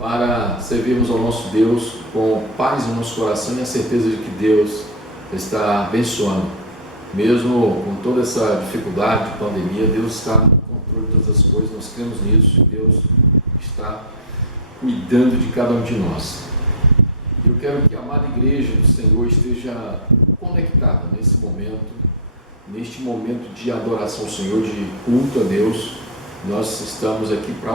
para servirmos ao nosso Deus com paz no nosso coração e a certeza de que Deus está abençoando. Mesmo com toda essa dificuldade de pandemia, Deus está no controle de todas as coisas, nós cremos nisso, Deus está cuidando de cada um de nós. Eu quero que a amada igreja do Senhor esteja conectada nesse momento, neste momento de adoração ao Senhor, de culto a Deus. Nós estamos aqui para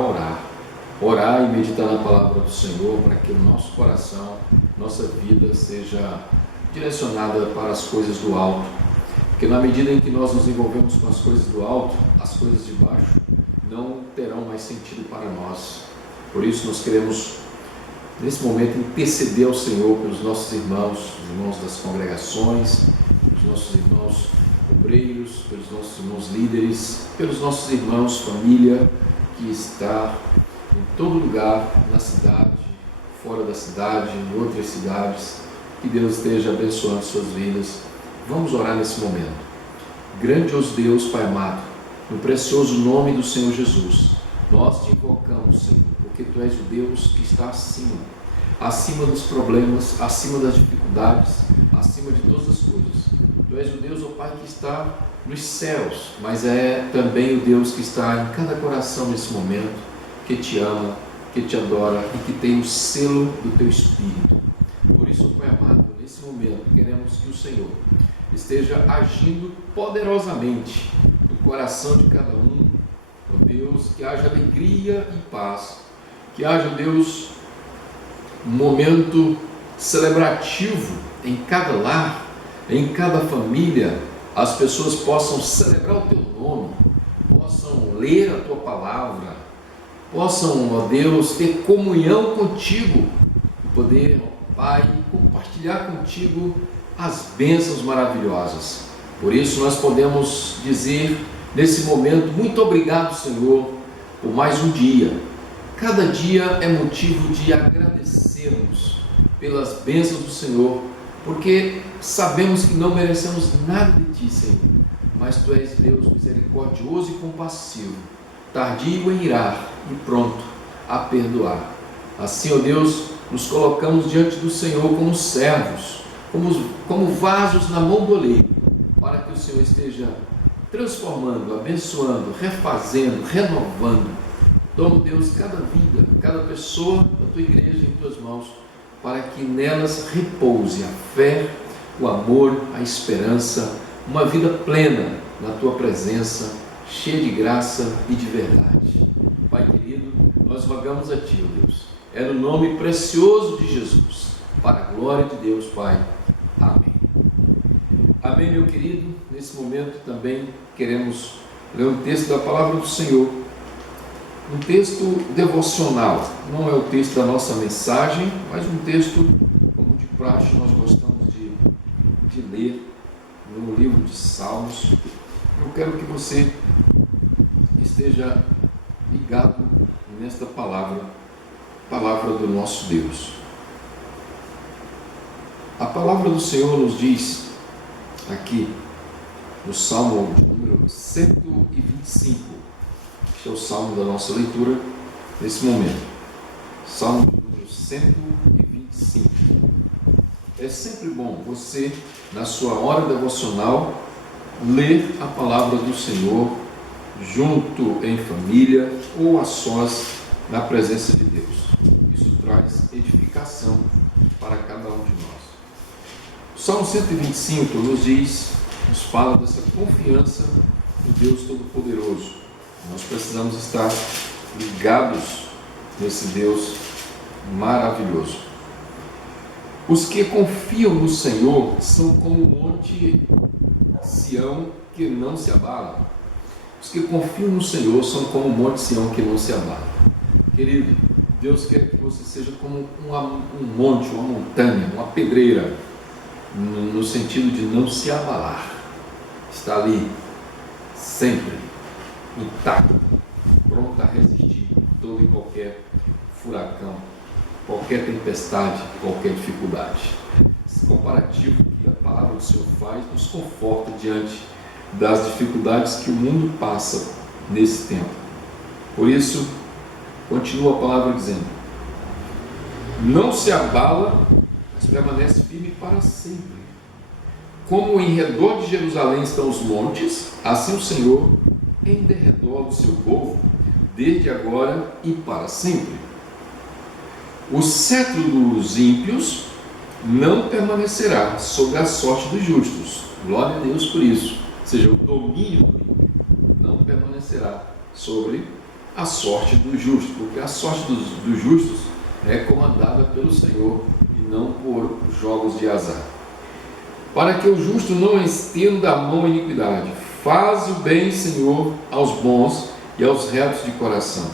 orar e meditar na palavra do Senhor, para que o nosso coração, nossa vida seja direcionada para as coisas do alto, porque na medida em que nós nos envolvemos com as coisas do alto, as coisas de baixo não terão mais sentido para nós. Por isso nós queremos nesse momento interceder ao Senhor pelos nossos irmãos, os irmãos das congregações, pelos nossos irmãos obreiros, pelos nossos irmãos líderes, pelos nossos irmãos família que está em todo lugar, na cidade, fora da cidade, em outras cidades. Que Deus esteja abençoando suas vidas. Vamos orar nesse momento. Grandioso Deus, Pai amado, no precioso nome do Senhor Jesus, nós te invocamos, Senhor, porque Tu és o Deus que está acima dos problemas, acima das dificuldades, acima de todas as coisas. Tu és o Deus, ó Pai, que está nos céus, mas é também o Deus que está em cada coração nesse momento, que te ama, que te adora e que tem o selo do Teu Espírito. Por isso, Pai amado, nesse momento queremos que o Senhor esteja agindo poderosamente no coração de cada um, ó Deus, que haja alegria e paz, que haja, Deus, um momento celebrativo em cada lar, em cada família, as pessoas possam celebrar o Teu nome, possam ler a Tua palavra, possam, ó Deus, ter comunhão contigo, poder, ó Pai, compartilhar contigo as bênçãos maravilhosas. Por isso nós podemos dizer nesse momento, muito obrigado, Senhor, por mais um dia. Cada dia é motivo de agradecermos pelas bênçãos do Senhor, porque sabemos que não merecemos nada de Ti, Senhor, mas Tu és Deus misericordioso e compassivo, tardio em irar e pronto a perdoar. Assim, ó Deus, nos colocamos diante do Senhor como servos, como vasos na mão do oleiro, para que o Senhor esteja transformando, abençoando, refazendo, renovando. Toma, Deus, cada vida, cada pessoa da Tua igreja em Tuas mãos, para que nelas repouse a fé, o amor, a esperança, uma vida plena na Tua presença, cheia de graça e de verdade. Pai querido, nós rogamos a Ti, ó Deus, é no nome precioso de Jesus, para a glória de Deus, Pai. Amém. Amém, meu querido. Nesse momento também queremos ler um texto da palavra do Senhor, um texto devocional. Não é o texto da nossa mensagem, mas um texto, como de praxe, nós gostamos de ler no livro de Salmos. Eu quero que você esteja ligado nesta palavra do nosso Deus. A palavra do Senhor nos diz aqui no Salmo de número 125, que é o salmo da nossa leitura nesse momento. Salmo de número 125. É sempre bom você, na sua hora devocional, ler a palavra do Senhor junto em família ou a sós na presença de Deus. Isso traz edificação para cada um de nós. O Salmo 125 nos fala dessa confiança no Deus Todo-Poderoso. Nós precisamos estar ligados nesse Deus maravilhoso. Os que confiam no Senhor são como o monte Sião que não se abala. Os que confiam no Senhor são como o monte Sião que não se abala. Querido, Deus quer que você seja como um monte, uma montanha, uma pedreira, no sentido de não se abalar. Está ali, sempre, intacto, pronto a resistir todo e qualquer furacão, qualquer tempestade, qualquer dificuldade. Esse comparativo que a palavra do Senhor faz nos conforta diante das dificuldades que o mundo passa nesse tempo. Por isso, continua a palavra dizendo: não se abala, mas permanece firme para sempre. Como em redor de Jerusalém estão os montes, assim o Senhor em derredor do seu povo, desde agora e para sempre. O cetro dos ímpios não permanecerá sobre a sorte dos justos. Glória a Deus por isso. Ou seja, o domínio do ímpio não permanecerá sobre a sorte dos justos, porque a sorte dos justos é comandada pelo Senhor e não por jogos de azar. Para que o justo não estenda a mão à iniquidade, faze o bem, Senhor, aos bons e aos retos de coração.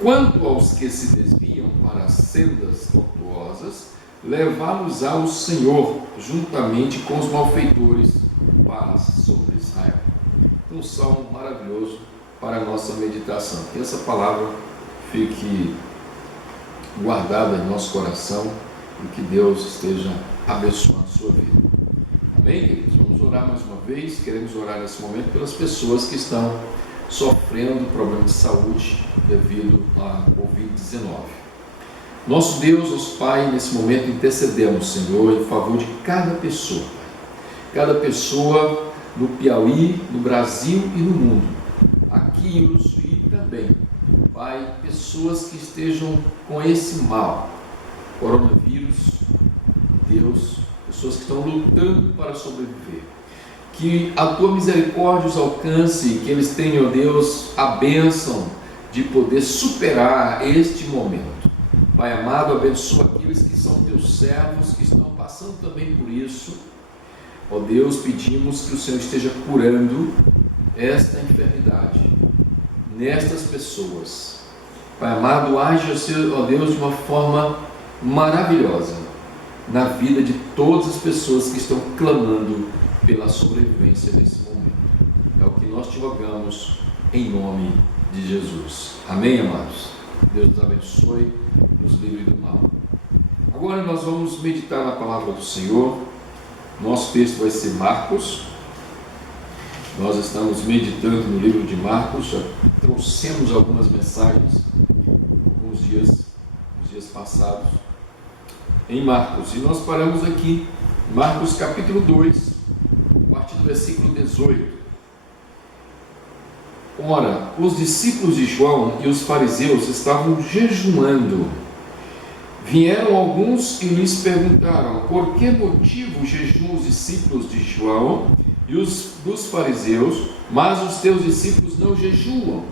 Quanto aos que se desviam para as sendas tortuosas, levá-los-á o Senhor, juntamente com os malfeitores, paz sobre Israel. Um salmo maravilhoso para a nossa meditação. Que essa palavra fique guardada em nosso coração e que Deus esteja abençoando a sua vida. Amém, queridos? Vamos orar mais uma vez. Queremos orar nesse momento pelas pessoas que estão sofrendo problemas de saúde devido à Covid-19. Nosso Deus, nosso Pai, nesse momento intercedemos, Senhor, em favor de cada pessoa no Piauí, no Brasil e no mundo, aqui em Uruçuí também, Pai, pessoas que estejam com esse mal, coronavírus, Deus, pessoas que estão lutando para sobreviver, que a Tua misericórdia os alcance, que eles tenham, Deus, a bênção de poder superar este momento. Pai amado, abençoa aqueles que são Teus servos, que estão passando também por isso. Ó Deus, pedimos que o Senhor esteja curando esta enfermidade nestas pessoas. Pai amado, age, ó Deus, de uma forma maravilhosa na vida de todas as pessoas que estão clamando pela sobrevivência nesse momento. É o que nós te rogamos em nome de Jesus. Amém, amados? Deus nos abençoe, nos livre do mal. Agora nós vamos meditar na palavra do Senhor. Nosso texto vai ser Marcos. Nós estamos meditando no livro de Marcos. Já trouxemos algumas mensagens alguns dias passados em Marcos, e nós paramos aqui, Marcos capítulo 2, a partir do versículo 18. Ora, os discípulos de João e os fariseus estavam jejuando. Vieram alguns e lhes perguntaram: por que motivo jejuam os discípulos de João e os dos fariseus, mas os teus discípulos não jejuam?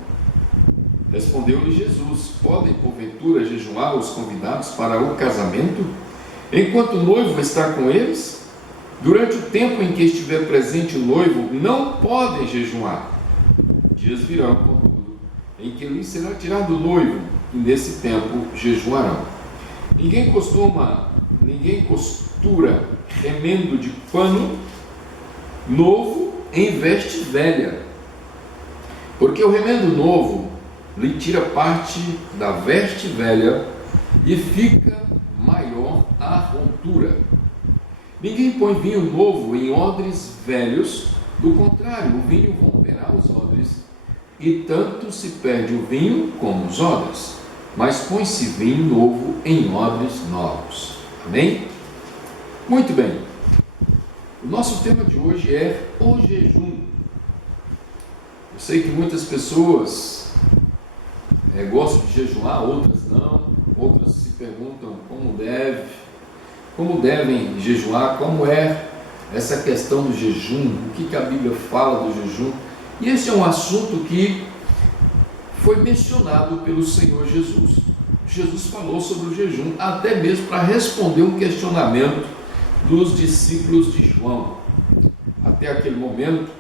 Respondeu-lhe Jesus: podem porventura jejuar os convidados para o casamento, enquanto o noivo está com eles? Durante o tempo em que estiver presente o noivo, não podem jejuar. Dias virão, contudo, em que lhes será tirado o noivo, e nesse tempo jejuarão. Ninguém costura remendo de pano novo em veste velha, porque o remendo novo lhe tira parte da veste velha e fica maior a rotura. Ninguém põe vinho novo em odres velhos, do contrário, o vinho romperá os odres, e tanto se perde o vinho como os odres, mas põe-se vinho novo em odres novos. Amém? Muito bem. O nosso tema de hoje é o jejum. Eu sei que muitas pessoas gostam de jejuar, outras não, outras se perguntam como devem jejuar, como é essa questão do jejum, o que a Bíblia fala do jejum. E esse é um assunto que foi mencionado pelo Senhor Jesus. Jesus falou sobre o jejum, até mesmo para responder um questionamento dos discípulos de João. Até aquele momento,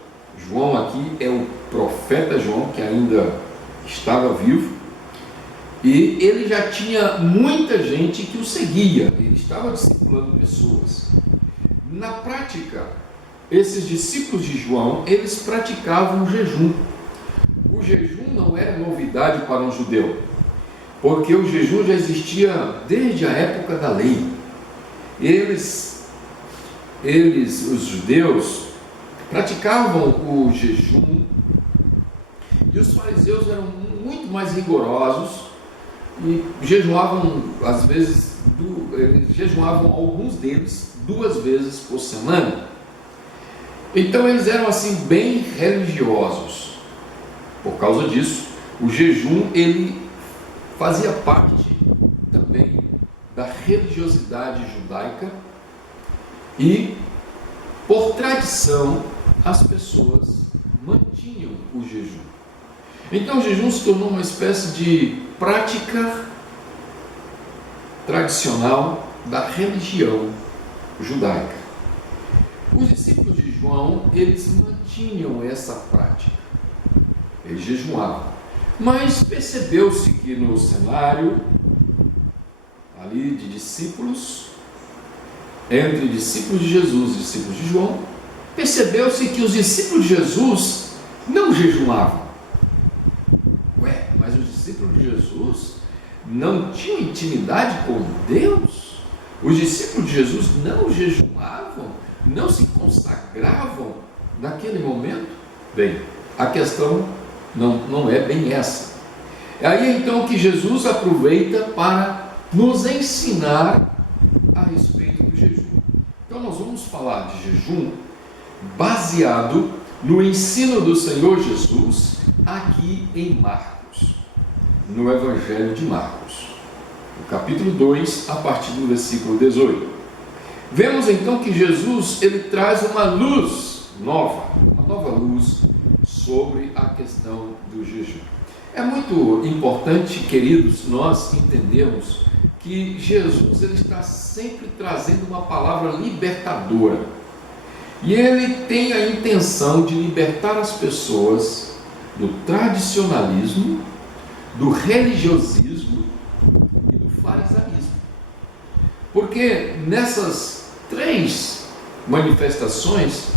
João aqui é o profeta João, que ainda estava vivo, e ele já tinha muita gente que o seguia, ele estava discipulando pessoas. Na prática, esses discípulos de João, eles praticavam o jejum. O jejum não era novidade para um judeu, porque o jejum já existia desde a época da lei. Os judeus, praticavam o jejum, e os fariseus eram muito mais rigorosos e jejuavam, às vezes, jejuavam alguns deles 2 vezes por semana. Então eles eram assim bem religiosos. Por causa disso, o jejum ele fazia parte também da religiosidade judaica e, por tradição, as pessoas mantinham o jejum. Então o jejum se tornou uma espécie de prática tradicional da religião judaica. Os discípulos de João, eles mantinham essa prática. Eles jejuavam. Mas percebeu-se que no cenário ali de discípulos, entre discípulos de Jesus e discípulos de João, percebeu-se que os discípulos de Jesus não jejuavam. Mas os discípulos de Jesus não tinham intimidade com Deus? Os discípulos de Jesus não jejuavam? Não se consagravam naquele momento? Bem, a questão não é bem essa. É aí então que Jesus aproveita para nos ensinar a respeito do jejum. Então nós vamos falar de jejum baseado no ensino do Senhor Jesus aqui em Marcos, no Evangelho de Marcos, no capítulo 2, a partir do versículo 18. Vemos então que Jesus ele traz uma luz nova, uma nova luz sobre a questão do jejum. É muito importante, queridos, nós entendermos que Jesus ele está sempre trazendo uma palavra libertadora. E ele tem a intenção de libertar as pessoas do tradicionalismo, do religiosismo e do farisaísmo. Porque nessas 3 manifestações,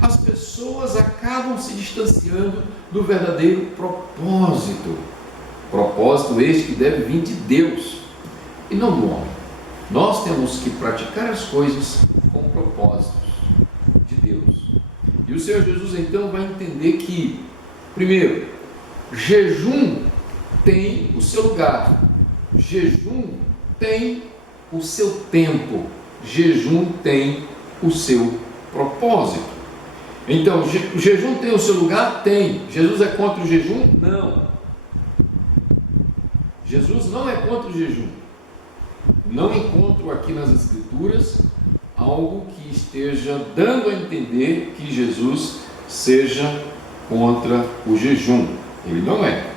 as pessoas acabam se distanciando do verdadeiro propósito. Propósito este que deve vir de Deus e não do homem. Nós temos que praticar as coisas com propósitos de Deus. E o Senhor Jesus então vai entender que, primeiro, jejum tem o seu lugar, jejum tem o seu tempo, jejum tem o seu propósito. Então, o jejum tem o seu lugar? Tem. Jesus é contra o jejum? Não. Jesus não é contra o jejum. Não encontro aqui nas Escrituras algo que esteja dando a entender que Jesus seja contra o jejum. Ele não é.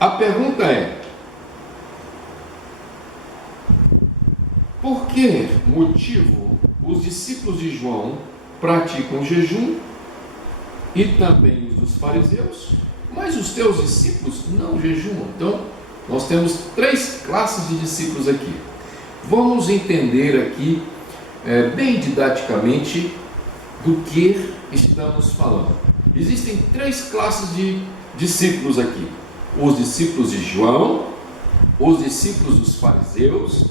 A pergunta é: por que motivo os discípulos de João praticam o jejum e também os dos fariseus, mas os teus discípulos não jejuam? Então, nós temos 3 classes de discípulos aqui. Vamos entender aqui, bem didaticamente, do que estamos falando. Existem 3 classes de discípulos aqui: os discípulos de João, os discípulos dos fariseus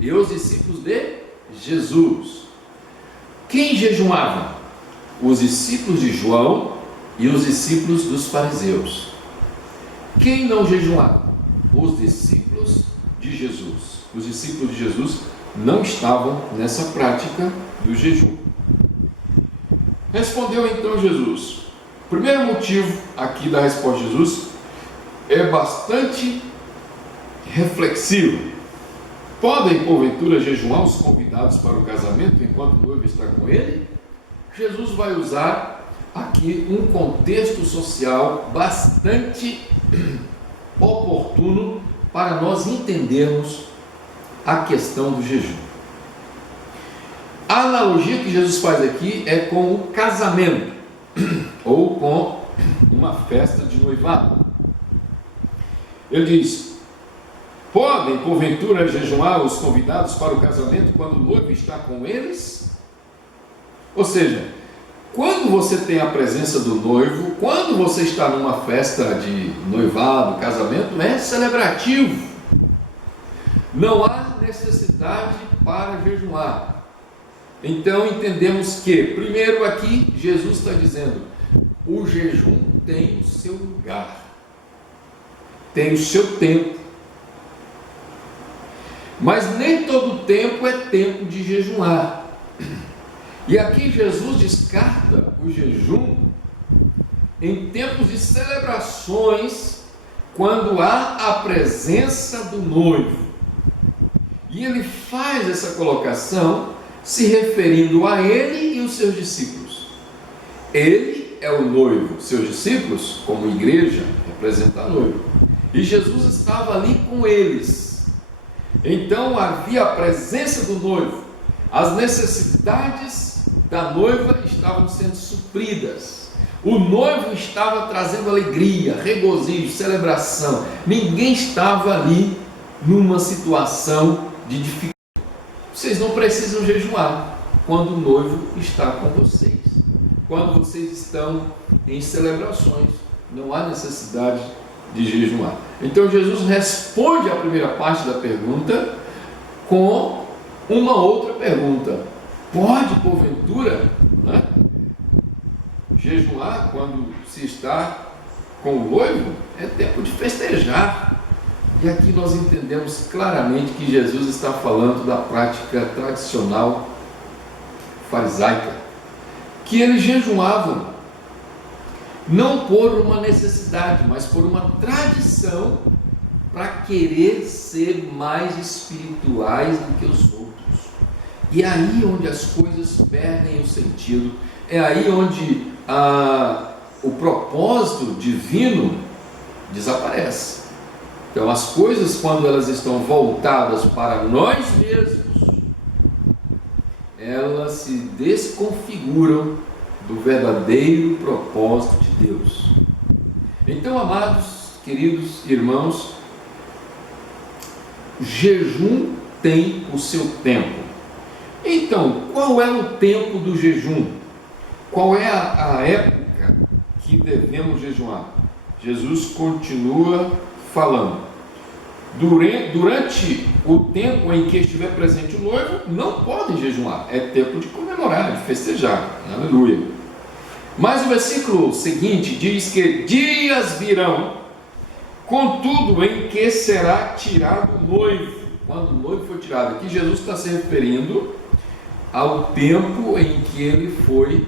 e os discípulos de Jesus. Quem jejuava? Os discípulos de João e os discípulos dos fariseus. Quem não jejuava? Os discípulos de Jesus. Os discípulos de Jesus não estavam nessa prática do jejum. Respondeu então Jesus. O primeiro motivo aqui da resposta de Jesus é bastante reflexivo. Podem, porventura, jejuar os convidados para o casamento enquanto o noivo está com ele? Jesus vai usar aqui um contexto social bastante oportuno para nós entendermos a questão do jejum. A analogia que Jesus faz aqui é com o casamento ou com uma festa de noivado. Ele diz: podem, porventura, jejuar os convidados para o casamento quando o noivo está com eles? Ou seja, quando você tem a presença do noivo, quando você está numa festa de noivado, casamento, é celebrativo. Não há necessidade para jejuar. Então entendemos que, primeiro aqui, Jesus está dizendo: o jejum tem o seu lugar, tem o seu tempo. Mas nem todo tempo é tempo de jejuar. E aqui Jesus descarta o jejum em tempos de celebrações, quando há a presença do noivo. E ele faz essa colocação se referindo a ele e os seus discípulos. Ele é o noivo, seus discípulos, como igreja, representam o noivo. E Jesus estava ali com eles. Então havia a presença do noivo. As necessidades da noiva estavam sendo supridas. O noivo estava trazendo alegria, regozijo, celebração. Ninguém estava ali numa situação de dificuldade. Vocês não precisam jejuar quando o noivo está com vocês. Quando vocês estão em celebrações, não há necessidade de jejuar. Então Jesus responde à primeira parte da pergunta com uma outra pergunta: pode porventura, jejuar quando se está com o noivo? É tempo de festejar. E aqui nós entendemos claramente que Jesus está falando da prática tradicional farisaica, que eles jejuavam não por uma necessidade, mas por uma tradição, para querer ser mais espirituais do que os outros. E é aí onde as coisas perdem o sentido, é aí onde o propósito divino desaparece. Então as coisas, quando elas estão voltadas para nós mesmos, elas se desconfiguram do verdadeiro propósito de Deus. Então, amados, queridos irmãos, jejum tem o seu tempo. Então, qual é o tempo do jejum? Qual é a época que devemos jejuar? Jesus continua falando: durante o tempo em que estiver presente o noivo, não podem jejuar, é tempo de comemorar, de festejar, aleluia. Mas o versículo seguinte diz que dias virão, contudo, em que será tirado o noivo. Quando o noivo for tirado, aqui Jesus está se referindo ao tempo em que ele foi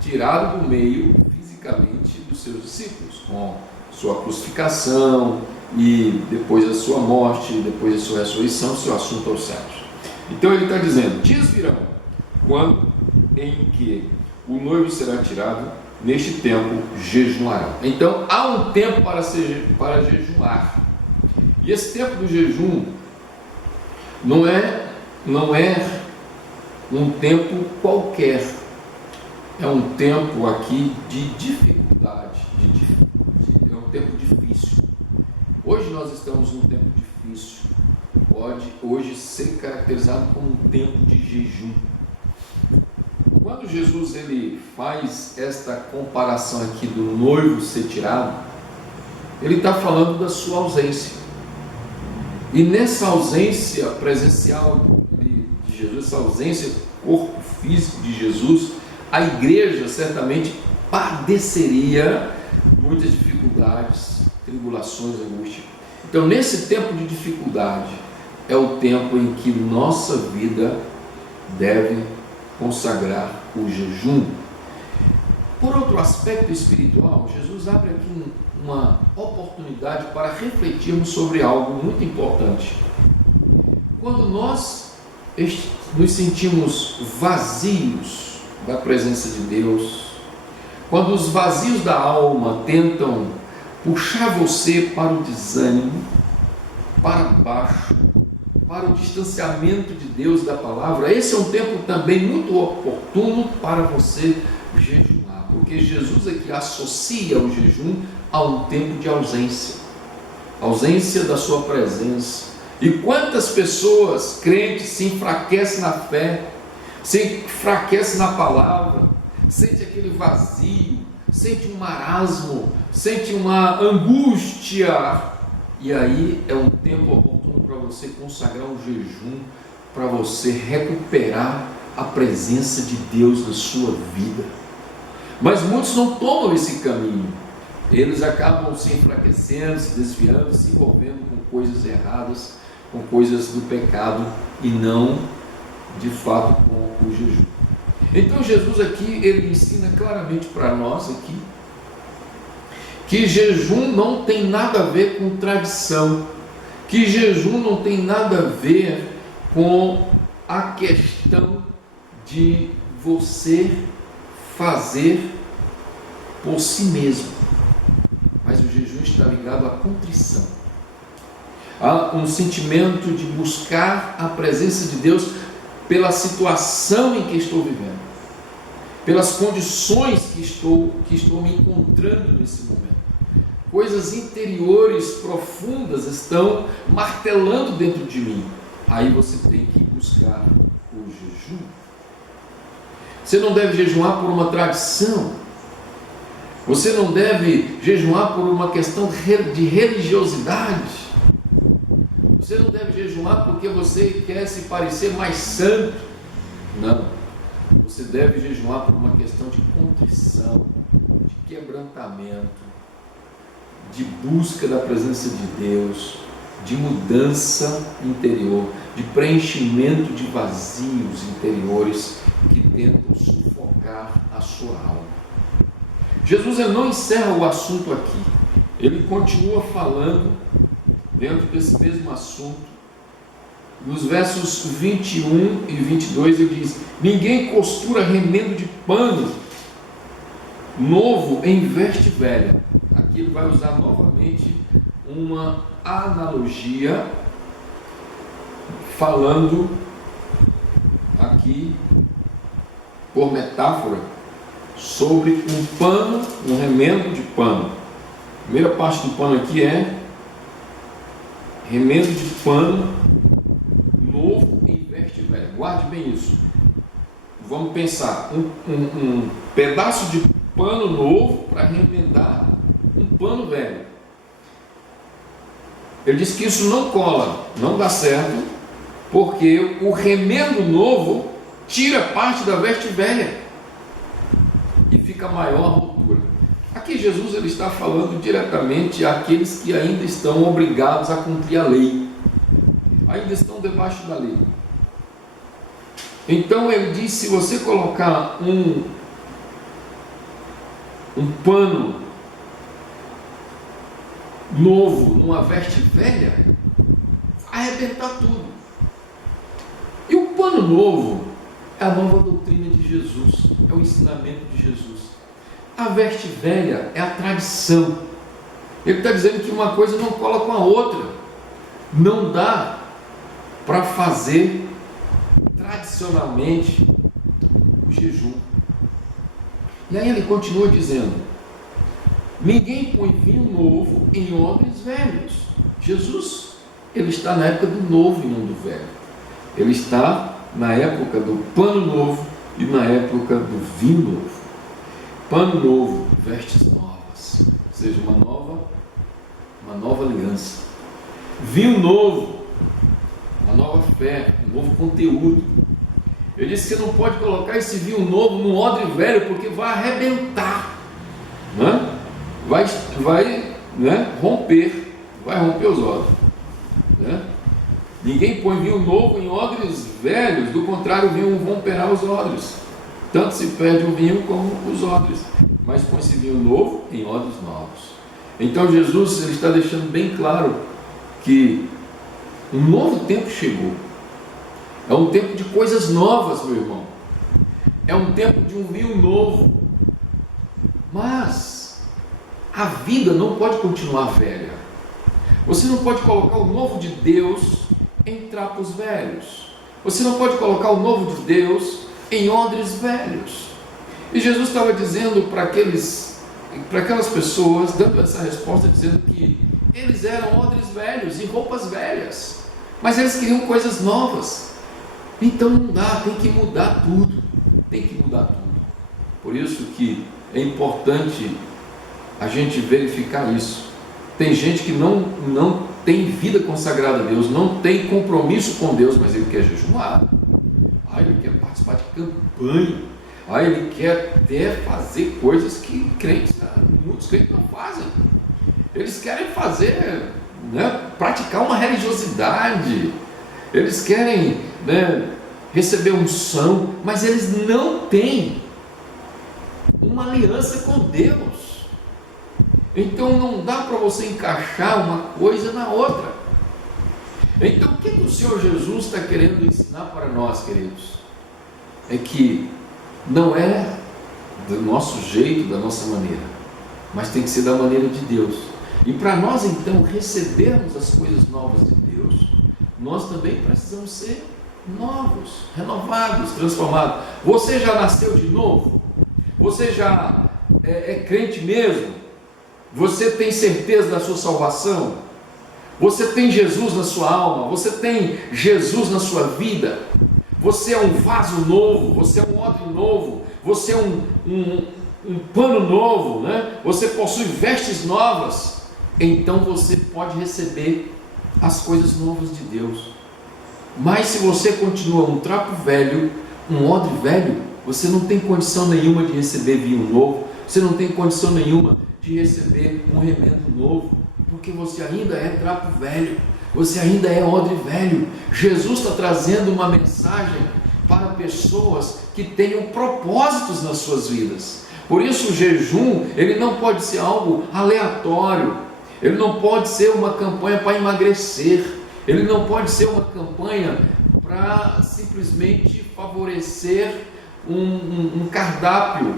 tirado do meio fisicamente dos seus discípulos, com sua crucificação e depois a sua morte, depois a sua ressurreição, seu assunto aos céus. Então ele está dizendo: dias virão, quando em que o noivo será tirado, neste tempo jejuarão. Então há um tempo para jejuar. E esse tempo do jejum não é um tempo qualquer. É um tempo aqui de dificuldade, é um tempo difícil. Hoje nós estamos num tempo difícil. Pode hoje ser caracterizado como um tempo de jejum. Quando Jesus ele faz esta comparação aqui do noivo ser tirado, ele está falando da sua ausência. E nessa ausência presencial de Jesus, essa ausência do corpo físico de Jesus, a igreja certamente padeceria muitas dificuldades, tribulações, angústia. Então, nesse tempo de dificuldade, é o tempo em que nossa vida deve consagrar o jejum. Por outro aspecto espiritual, Jesus abre aqui uma oportunidade para refletirmos sobre algo muito importante. Quando nós nos sentimos vazios da presença de Deus, quando os vazios da alma tentam puxar você para o desânimo, para baixo, para o distanciamento de Deus, da palavra, esse é um tempo também muito oportuno para você jejuar, porque Jesus aqui associa o jejum a um tempo de ausência da sua presença. E quantas pessoas crentes se enfraquecem na fé, se enfraquecem na palavra, sente aquele vazio, sente um marasmo, sente uma angústia. E aí é um tempo oportuno para você consagrar um jejum, para você recuperar a presença de Deus na sua vida. Mas muitos não tomam esse caminho. Eles acabam se enfraquecendo, se desviando, se envolvendo com coisas erradas. com coisas do pecado e não, de fato, com o jejum. Então Jesus aqui, ele ensina claramente para nós aqui, que jejum não tem nada a ver com tradição, que jejum não tem nada a ver com a questão de você fazer por si mesmo, mas o jejum está ligado à contrição, a um sentimento de buscar a presença de Deus pela situação em que estou vivendo, pelas condições que estou me encontrando nesse momento. Coisas interiores profundas estão martelando dentro de mim. Aí você tem que buscar o jejum. Você não deve jejuar por uma tradição. Você não deve jejuar por uma questão de religiosidade. Você não deve jejuar porque você quer se parecer mais santo. Não. Você deve jejuar por uma questão de contrição, de quebrantamento, de busca da presença de Deus, de mudança interior, de preenchimento de vazios interiores que tentam sufocar a sua alma. Jesus ele não encerra o assunto aqui, ele continua falando dentro desse mesmo assunto. Nos versos 21 e 22 ele diz: ninguém costura remendo de pano novo em veste velha. Aqui ele vai usar novamente uma analogia, falando aqui por metáfora sobre um pano, um remendo de pano. A primeira parte do pano aqui é remendo de pano novo em veste velha. Guarde bem isso. Vamos pensar, um pedaço de pano novo para remendar um pano velho. Ele diz que isso não cola, não dá certo, porque o remendo novo tira parte da veste velha e fica maior a ruptura. Aqui Jesus ele está falando diretamente àqueles que ainda estão obrigados a cumprir a lei, ainda estão debaixo da lei. Então ele diz: se você colocar um pano novo numa veste velha, vai arrebentar tudo. E o pano novo é a nova doutrina de Jesus, é o ensinamento de Jesus. A veste velha é a tradição. Ele está dizendo que uma coisa não cola com a outra. Não dá para fazer tradicionalmente o jejum. E aí ele continua dizendo: ninguém põe vinho novo em odres velhos. Jesus, ele está na época do novo e não do velho. Ele está na época do pano novo e na época do vinho novo. Pano novo, vestes novas, ou seja, uma nova aliança. Vinho novo, uma nova fé, um novo conteúdo. Ele disse que você não pode colocar esse vinho novo num odre velho, porque vai arrebentar, né? vai romper os odres, né? Ninguém põe vinho novo em odres velhos, do contrário, o vinho romperá os odres. Tanto se perde o vinho como os odres, mas põe-se vinho novo em odres novos. Então Jesus ele está deixando bem claro que um novo tempo chegou. É um tempo de coisas novas, meu irmão. É um tempo de um vinho novo. Mas a vida não pode continuar velha. Você não pode colocar o novo de Deus em trapos velhos. Você não pode colocar o novo de Deus em odres velhos. E Jesus estava dizendo para aquelas pessoas, dando essa resposta, dizendo que eles eram odres velhos e roupas velhas, mas eles queriam coisas novas. Então não dá, tem que mudar tudo. Tem que mudar tudo. Por isso que é importante a gente verificar isso. Tem gente que não tem vida consagrada a Deus, não tem compromisso com Deus, mas ele quer jejuar. Ele quer participar de campanha. Ele quer até fazer coisas que muitos crentes não fazem. Eles querem fazer praticar uma religiosidade, eles querem receber unção, mas eles não têm uma aliança com Deus. Então não dá para você encaixar uma coisa na outra. Então o que o Senhor Jesus está querendo ensinar para nós, queridos? É que não é do nosso jeito, da nossa maneira, mas tem que ser da maneira de Deus. E para nós então recebermos as coisas novas de Deus, nós também precisamos ser novos, renovados, transformados. Você já nasceu de novo? Você já é crente mesmo? Você tem certeza da sua salvação? Você tem Jesus na sua alma? Você tem Jesus na sua vida? Você é um vaso novo? Você é um odre novo? Você é um pano novo, Você possui vestes novas? Então você pode receber as coisas novas de Deus. Mas se você continua um trapo velho, um odre velho, você não tem condição nenhuma de receber vinho novo, você não tem condição nenhuma de receber um remendo novo, porque você ainda é trapo velho, você ainda é odre velho. Jesus está trazendo uma mensagem para pessoas que tenham propósitos nas suas vidas. Por isso o jejum, ele não pode ser algo aleatório, ele não pode ser uma campanha para emagrecer, ele não pode ser uma campanha para simplesmente favorecer um cardápio,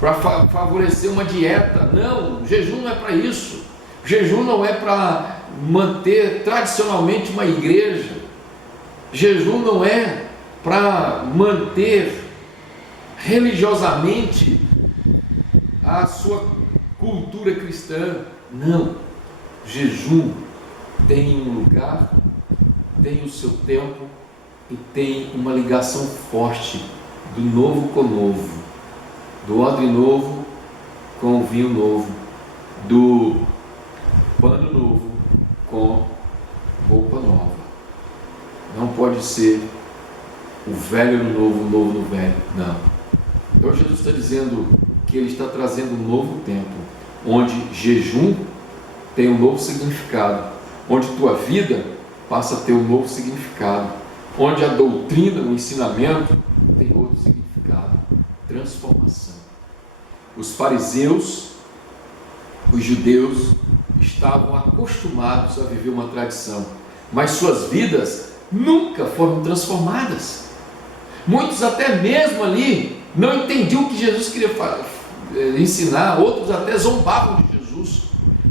para favorecer uma dieta. Não, jejum não é para isso. Jejum não é para manter tradicionalmente uma igreja. Jejum não é para manter religiosamente a sua cultura cristã. Não, jejum tem um lugar, tem o seu tempo e tem uma ligação forte do novo com o novo, do odre novo com o vinho novo, do pano novo com roupa nova. Não pode ser o velho no novo, o novo no velho, não. Então Jesus está dizendo que Ele está trazendo um novo tempo, onde jejum tem um novo significado, onde tua vida passa a ter um novo significado, onde a doutrina, o ensinamento tem outro significado, transformação. Os fariseus, os judeus, estavam acostumados a viver uma tradição, mas suas vidas nunca foram transformadas. Muitos até mesmo ali não entendiam o que Jesus queria ensinar, outros até zombavam de Jesus,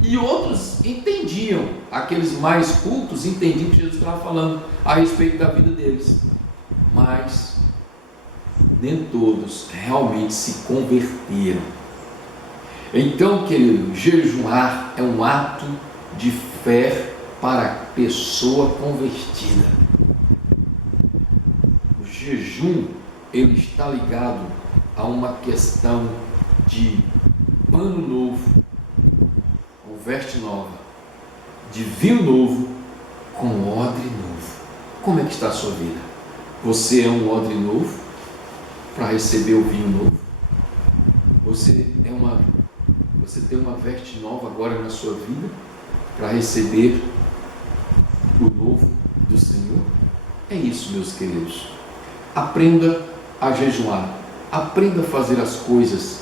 e outros entendiam, aqueles mais cultos entendiam o que Jesus estava falando a respeito da vida deles, mas nem todos realmente se converteram. Então, querido, jejuar é um ato de fé para a pessoa convertida. O jejum, ele está ligado a uma questão de pano novo, com veste nova, de vinho novo, com odre novo. Como é que está a sua vida? Você é um odre novo para receber o vinho novo? Você tem uma veste nova agora na sua vida para receber o novo do Senhor? É isso, meus queridos. Aprenda a jejuar, aprenda a fazer as coisas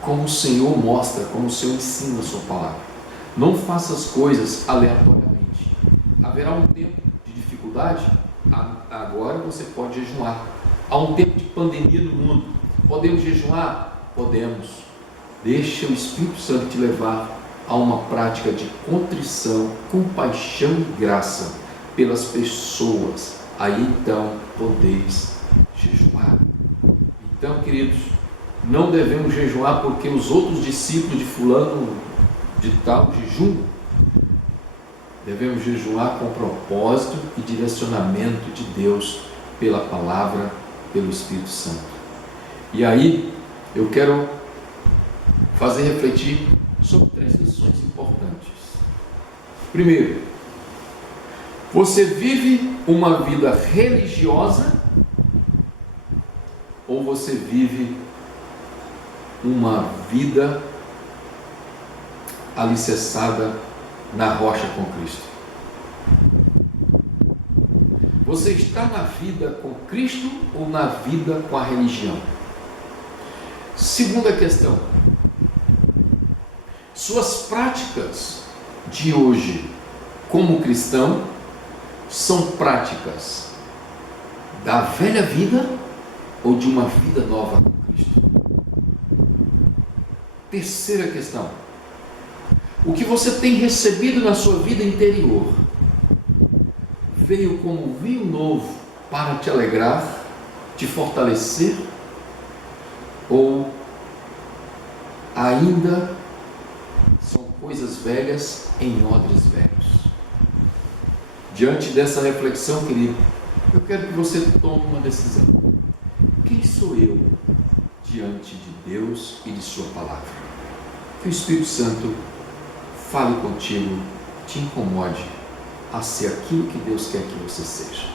como o Senhor mostra, como o Senhor ensina a sua palavra. Não faça as coisas aleatoriamente. Haverá um tempo de dificuldade? Agora você pode jejuar. Há um tempo de pandemia no mundo. Podemos jejuar? Podemos. Deixa o Espírito Santo te levar a uma prática de contrição, compaixão e graça pelas pessoas. Aí então podeis jejuar. Então, queridos, não devemos jejuar porque os outros discípulos de fulano de tal jejum. Devemos jejuar com propósito e direcionamento de Deus pela palavra, pelo Espírito Santo. E aí eu quero fazer refletir sobre 3 lições importantes. Primeiro, você vive uma vida religiosa ou você vive uma vida alicerçada na rocha com Cristo? Você está na vida com Cristo ou na vida com a religião? Segunda questão: suas práticas de hoje como cristão são práticas da velha vida ou de uma vida nova com Cristo? Terceira questão: o que você tem recebido na sua vida interior veio como vinho novo para te alegrar, te fortalecer, ou ainda são coisas velhas em odres velhos? Diante dessa reflexão, querido, eu quero que você tome uma decisão. Quem sou eu diante de Deus e de sua palavra? Que o Espírito Santo fale contigo, te incomode a ser aquilo que Deus quer que você seja,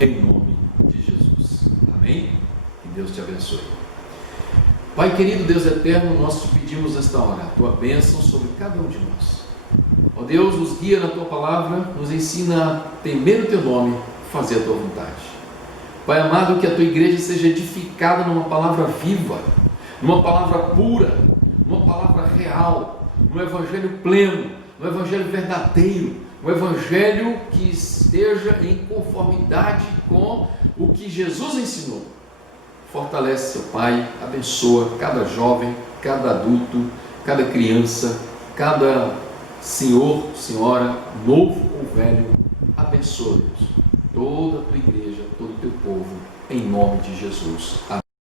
em nome de Jesus. Amém? Que Deus te abençoe. Pai querido, Deus eterno, nós te pedimos nesta hora a tua bênção sobre cada um de nós. Ó Deus, nos guia na tua palavra, nos ensina a temer o teu nome, fazer a tua vontade. Pai amado, que a tua igreja seja edificada numa palavra viva, numa palavra pura, numa palavra real, no evangelho pleno, no evangelho verdadeiro, um evangelho que esteja em conformidade com o que Jesus ensinou. Fortalece, seu Pai, abençoa cada jovem, cada adulto, cada criança, cada senhor, senhora, novo ou velho. Abençoa, Deus, toda a tua igreja, todo o teu povo, em nome de Jesus. Amém.